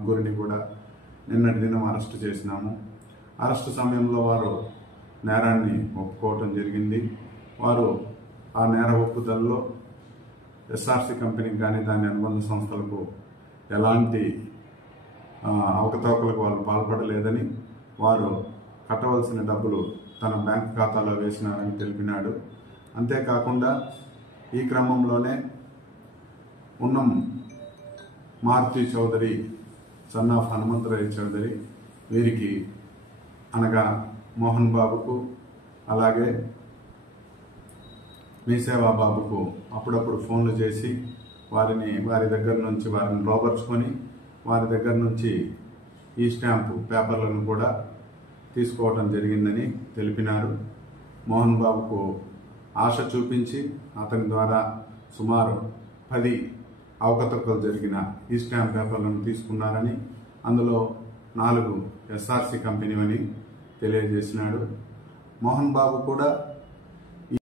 ముగ్గురిని కూడా నిన్నటి దినం అరెస్టు చేసినాము. అరెస్టు సమయంలో వారు నేరాన్ని ఒప్పుకోవటం జరిగింది. వారు ఆ నేర ఒప్పుదలలో ఎస్ఆర్సి కంపెనీకి కానీ దాని అనుబంధ సంస్థలకు ఎలాంటి అవకతవకలకు వాళ్ళు పాల్పడలేదని, వారు కట్టవలసిన డబ్బులు తన బ్యాంక్ ఖాతాలో వేసినారని తెలిపినాడు. అంతేకాకుండా ఈ క్రమంలోనే ఉన్నం మారుతి చౌదరి, సన్ ఆఫ్ హనుమంతరాయ చౌదరి, వీరికి అనగా మోహన్ బాబుకు అలాగే మీసేవా బాబుకు అప్పుడప్పుడు ఫోన్లు చేసి వారి దగ్గర నుంచి వారిని లోపరుచుకొని వారి దగ్గర నుంచి ఈ స్టాంపు పేపర్లను కూడా తీసుకోవడం జరిగిందని తెలిపినారు. మోహన్ బాబుకు ఆశ చూపించి అతని ద్వారా సుమారు 10 అవకతవకలు జరిగిన ఈ స్టాంప్ పేపర్లను తీసుకున్నారని, అందులో 4 ఎస్ఆర్సి కంపెనీ అని తెలియజేసినాడు. మోహన్ బాబు కూడా